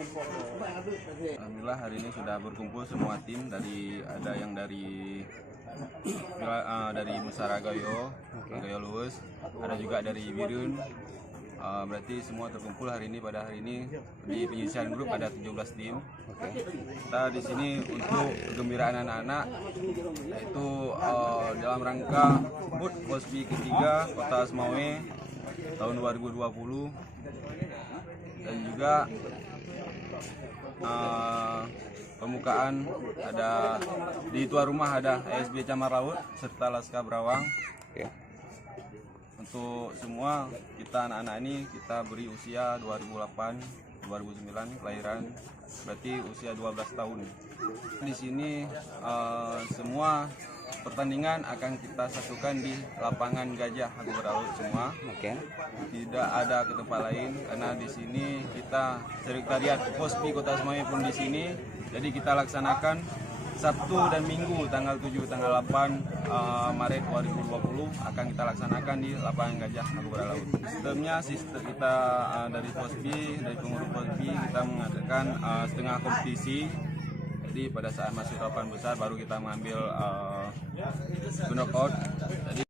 Alhamdulillah hari ini sudah berkumpul semua tim dari Musara Gayo Luwes, ada juga dari Birun. Berarti semua terkumpul hari ini. Pada hari ini di penyisian grup ada 17 tim. Kita di sini untuk kegembiraan anak-anak, yaitu dalam rangka HUT POSBI ketiga Kota Asmawe tahun 2020, dan juga pembukaan ada di tuan rumah ada ASB Camar Laut serta Laskar Berawang. Untuk semua kita anak-anak ini kita beri usia 2008-2009 kelahiran, berarti usia 12 tahun. Di sini semua pertandingan akan kita satukan di lapangan Gajah Agung Beraut semua. Tidak ada ke tempat lain karena di sini kita Sekretariat POSBI Kota Asmawe pun di sini. Jadi kita laksanakan Sabtu dan Minggu tanggal 7 tanggal 8 Maret 2020 akan kita laksanakan di lapangan Gajah Agung Beraut. Sistem kita dari POSBI, dari pengurus POSBI kita mengadakan setengah kompetisi. Jadi pada saat masuk papan besar baru kita mengambil knockout. Jadi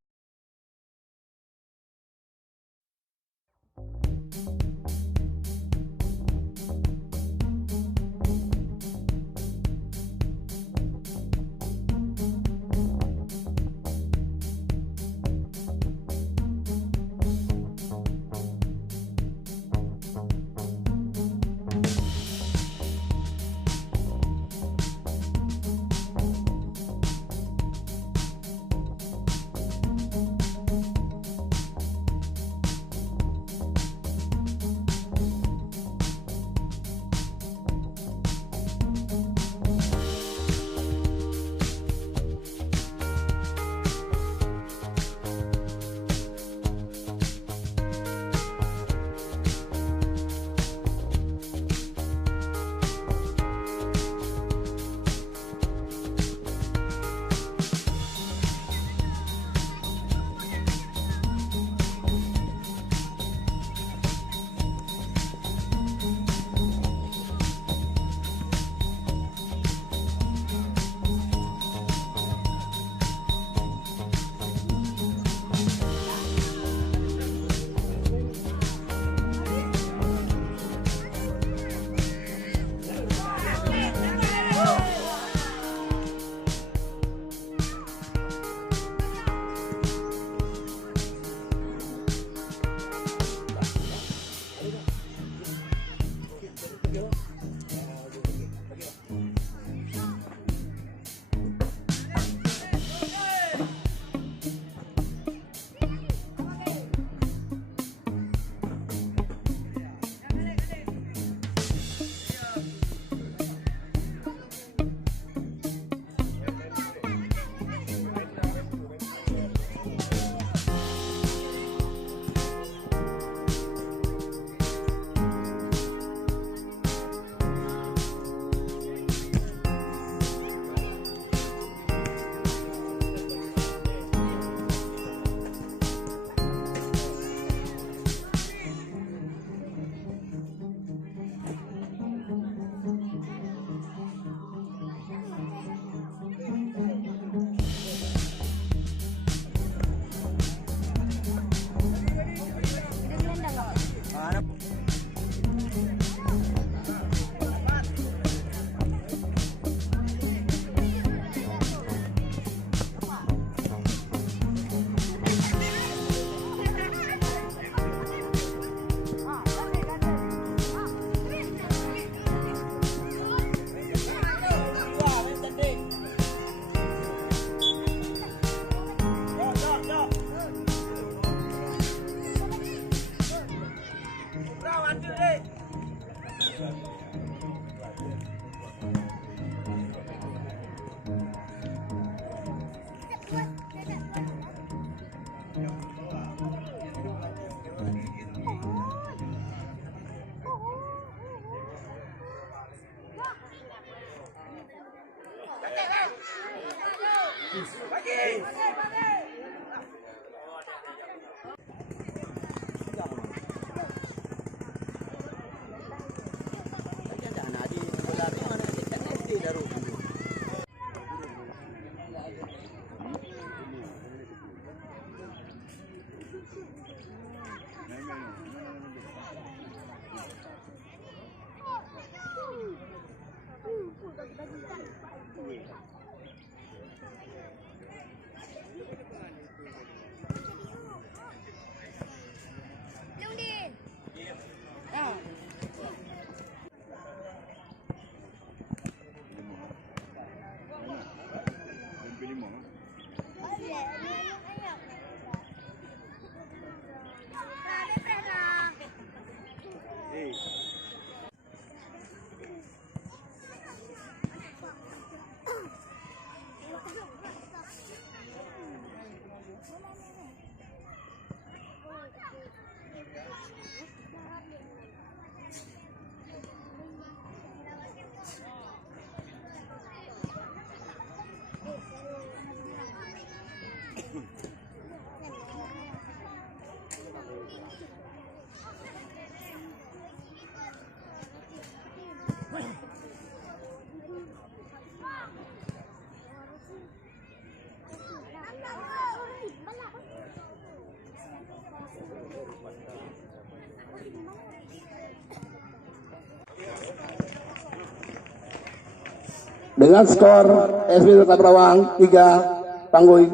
dengan skor SB Kota Perawang 3, Panggui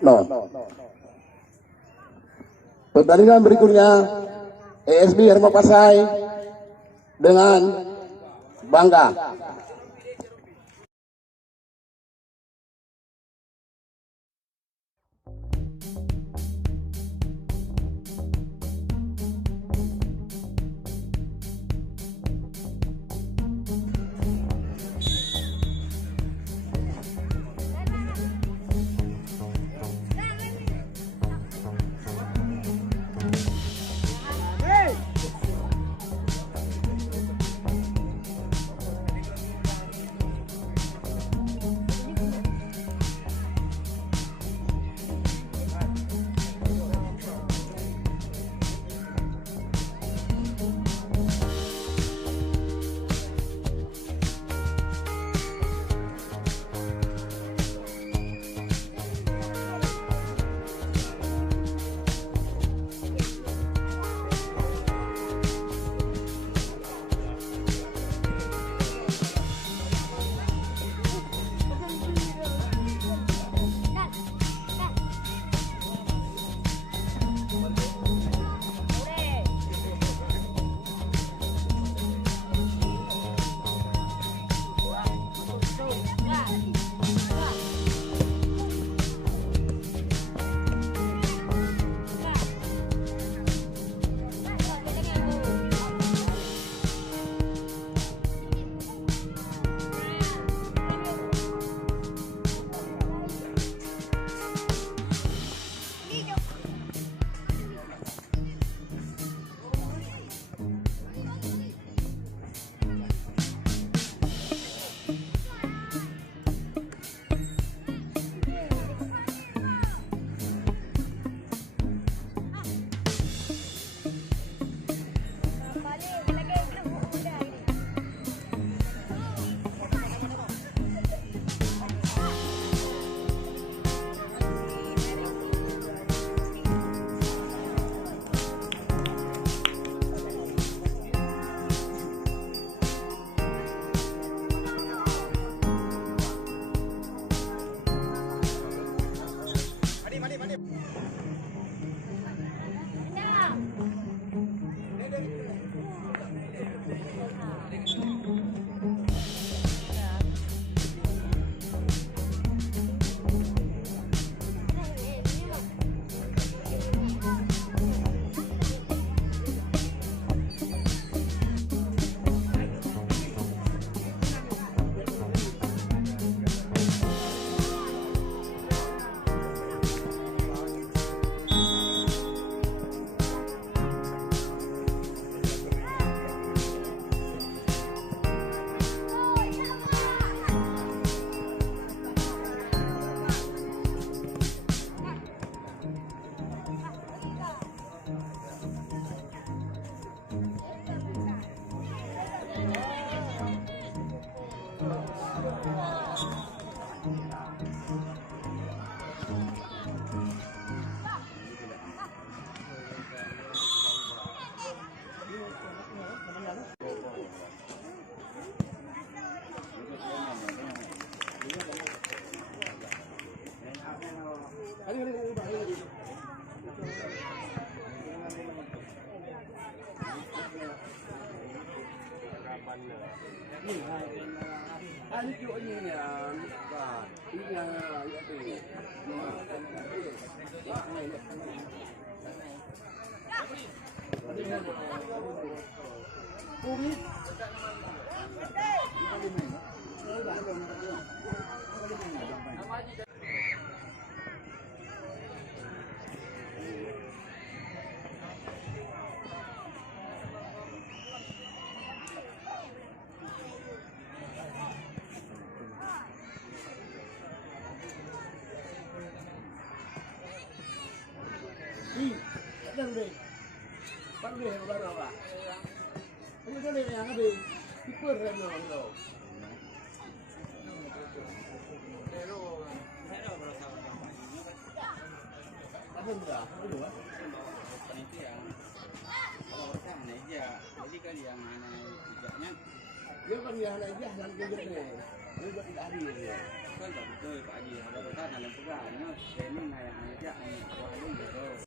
0. Pertandingan berikutnya ESB Hermo Pasai dengan Bangga. Panitia, jadi kan yang anak Dia kan dia aja dan kerjanya. Dia buat hari ya. Kan betul Pak Haji, kalau kita dalam pegawainya, ini yang aja awalnya gitu.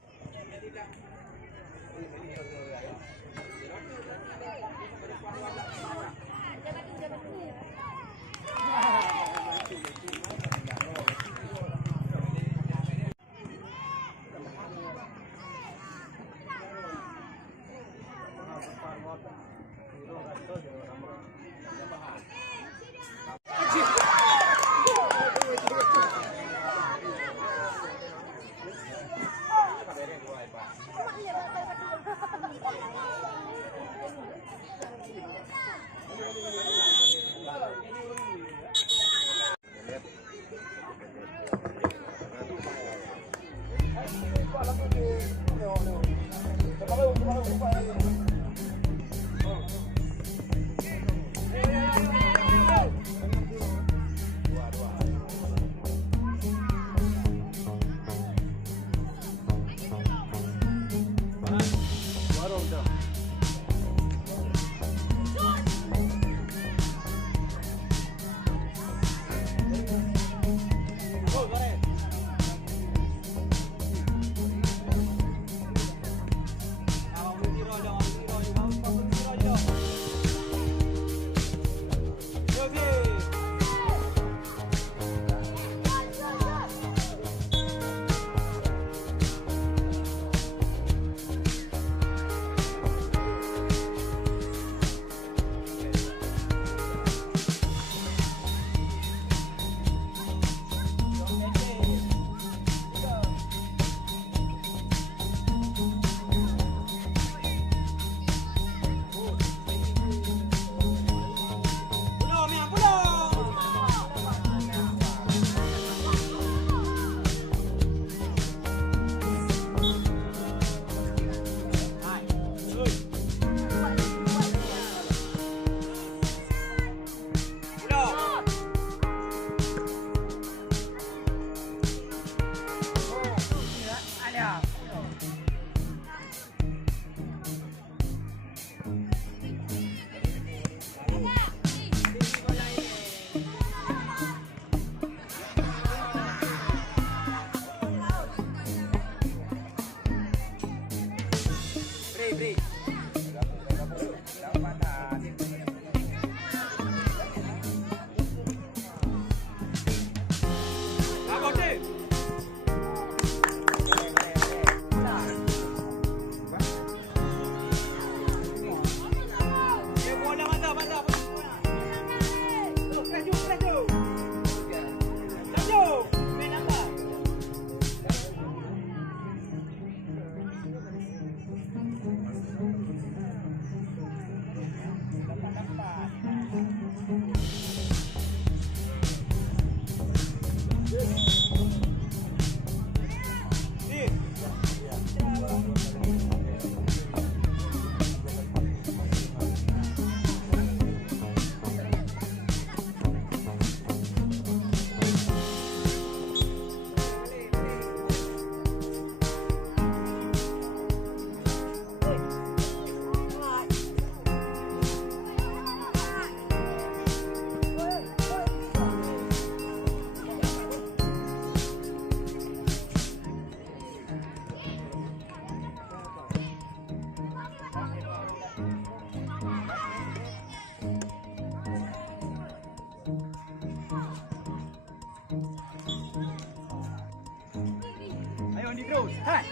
terus. Hai.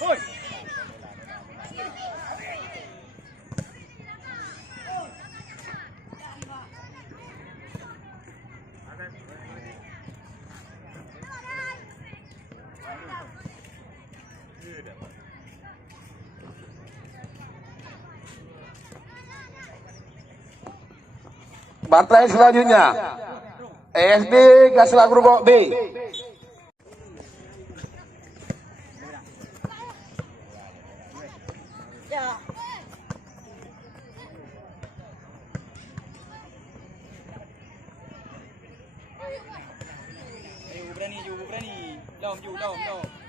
Hoi. Partai selanjutnya SD Gasla Grogol B. Berani. Lom.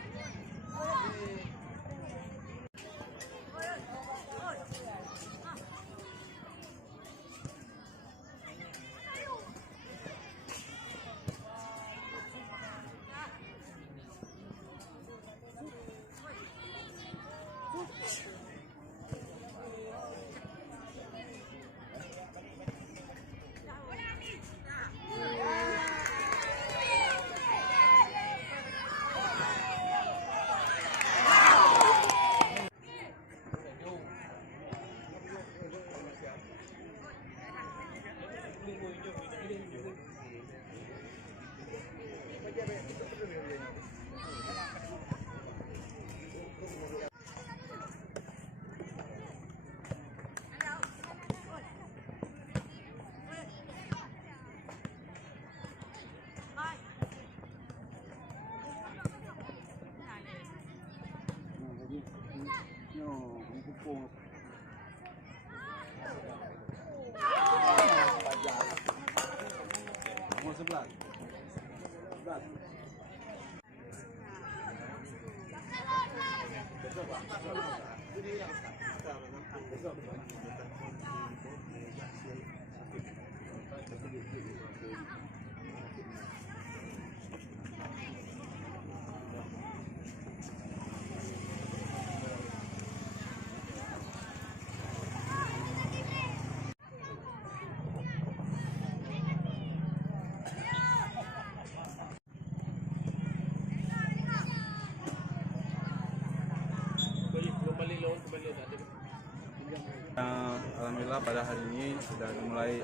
Alhamdulillah pada hari ini sudah dimulai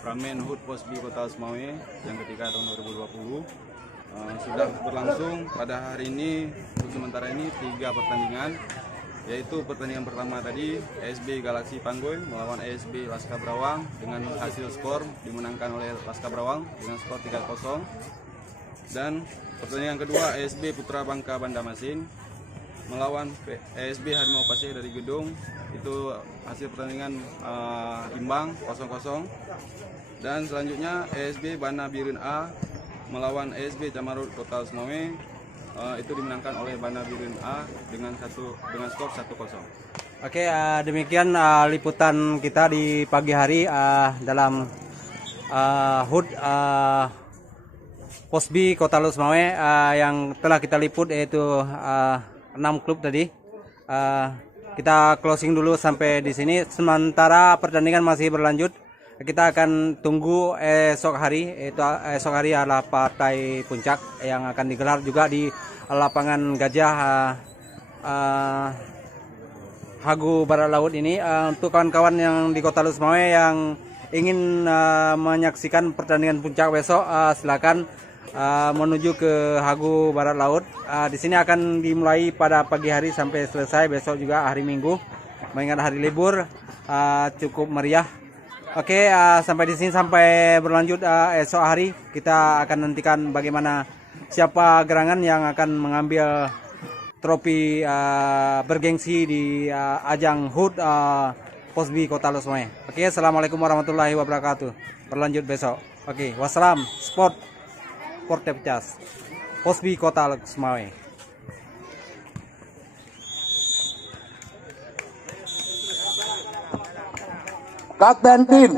Pramen HUT Posbi Kota Semawe yang ketiga tahun 2020. Sudah berlangsung pada hari ini untuk sementara ini 3 pertandingan, yaitu pertandingan pertama tadi ASB Galaxy Panggoy melawan ASB Laskar Berawang dengan hasil skor dimenangkan oleh Laskar Berawang dengan skor 3-0. Dan pertandingan kedua ASB Putra Bangka Bandamasin melawan ASB Harimau Pasir dari Gedung, itu hasil pertandingan imbang 0-0. Dan selanjutnya ASB Bana Birin A melawan ASB Camarut Kota Semawe, itu dimenangkan oleh Bana Birin A dengan skor 1-0. Oke, demikian liputan kita di pagi hari dalam HUT Posbi Kota Semawe yang telah kita liput, yaitu 6 klub tadi. Kita closing dulu sampai di sini. Sementara pertandingan masih berlanjut, kita akan tunggu esok hari. Yaitu esok hari adalah partai puncak yang akan digelar juga di lapangan Gajah Hagu Barat Laut ini. Untuk kawan-kawan yang di Kota Semawe yang ingin menyaksikan pertandingan puncak besok, silakan menuju ke Hagu Barat Laut. Di sini akan dimulai pada pagi hari sampai selesai besok juga hari Minggu, mengingat hari libur. Cukup meriah. Oke, sampai di sini sampai berlanjut esok hari. Kita akan nantikan bagaimana siapa gerangan yang akan mengambil trofi bergengsi di ajang HUT Posbi Kota Semawe. Oke, assalamualaikum warahmatullahi wabarakatuh. Berlanjut besok. Oke, wassalam. Sport Portepjas Posbi Kota Semawe. Kapten tim